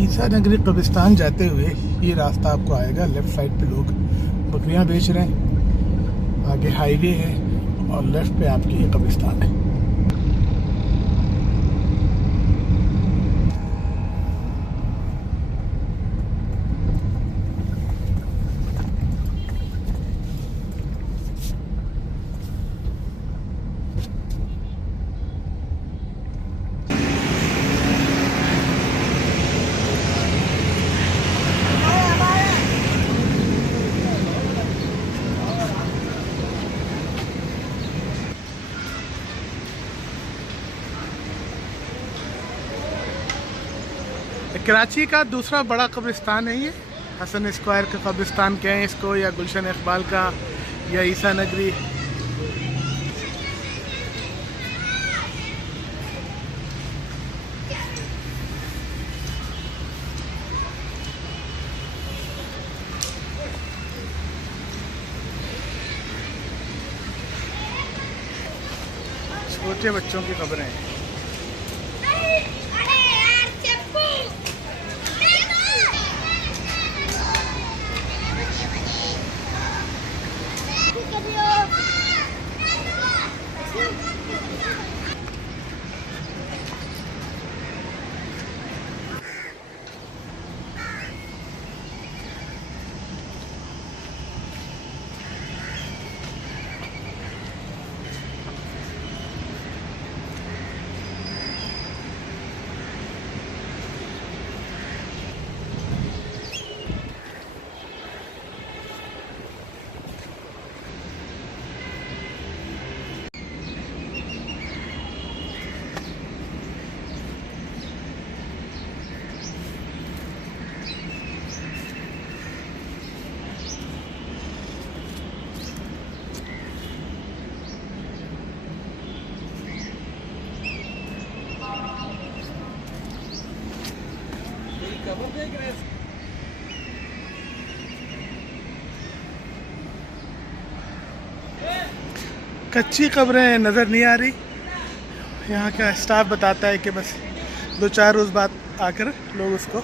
ईसा नगरी कब्रिस्तान जाते हुए ये रास्ता आपको आएगा। लेफ्ट साइड पे लोग बकरियां बेच रहे हैं, आगे हाईवे है और लेफ्ट पे आपकी ये कब्रिस्तान है। कराची का दूसरा बड़ा कब्रिस्तान है ये। हसन स्क्वायर का कब्रिस्तान कहें इसको, या गुलशन इकबाल का, या ईसा नगरी। छोटे बच्चों की कब्रें हैं। कच्ची कब्रें नज़र नहीं आ रही। यहाँ का स्टाफ बताता है कि बस 2-4 रोज़ बाद आकर लोग उसको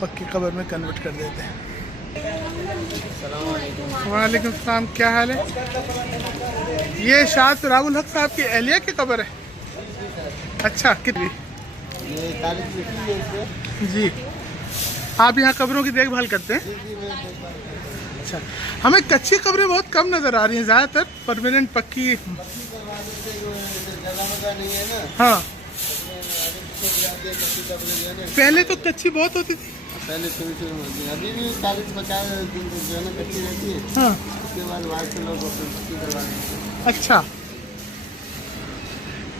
पक्की कब्र में कन्वर्ट कर देते हैं। वालेकुम सलाम, क्या हाल है? ये शाह राहुल हक साहब की एहलिया की कब्र है। अच्छा, कितनी? जी, आप यहाँ कब्रों की देखभाल करते हैं? अच्छा, हमें कच्ची कब्रें बहुत कम नज़र आ रही हैं, ज़्यादातर परमानेंट पक्की। हाँ, पहले तो कच्ची बहुत होती थी। पहले शुरू होती है, अभी भी 40-50 दिन जो है ना कच्ची रहती है। हाँ, उसके बाद वहाँ से लोग पक्की करवाते हैं। अच्छा,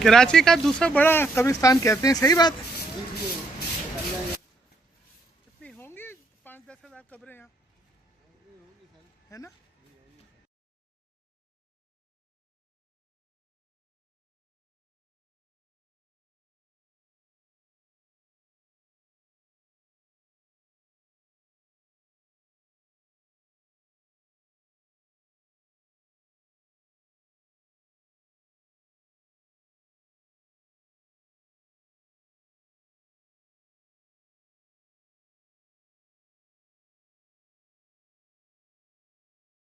कराची का दूसरा बड़ा कब्रिस्तान कहते हैं, सही बात है? कितनी होंगी? 5-10 हज़ार कब्रें यहाँ है ना?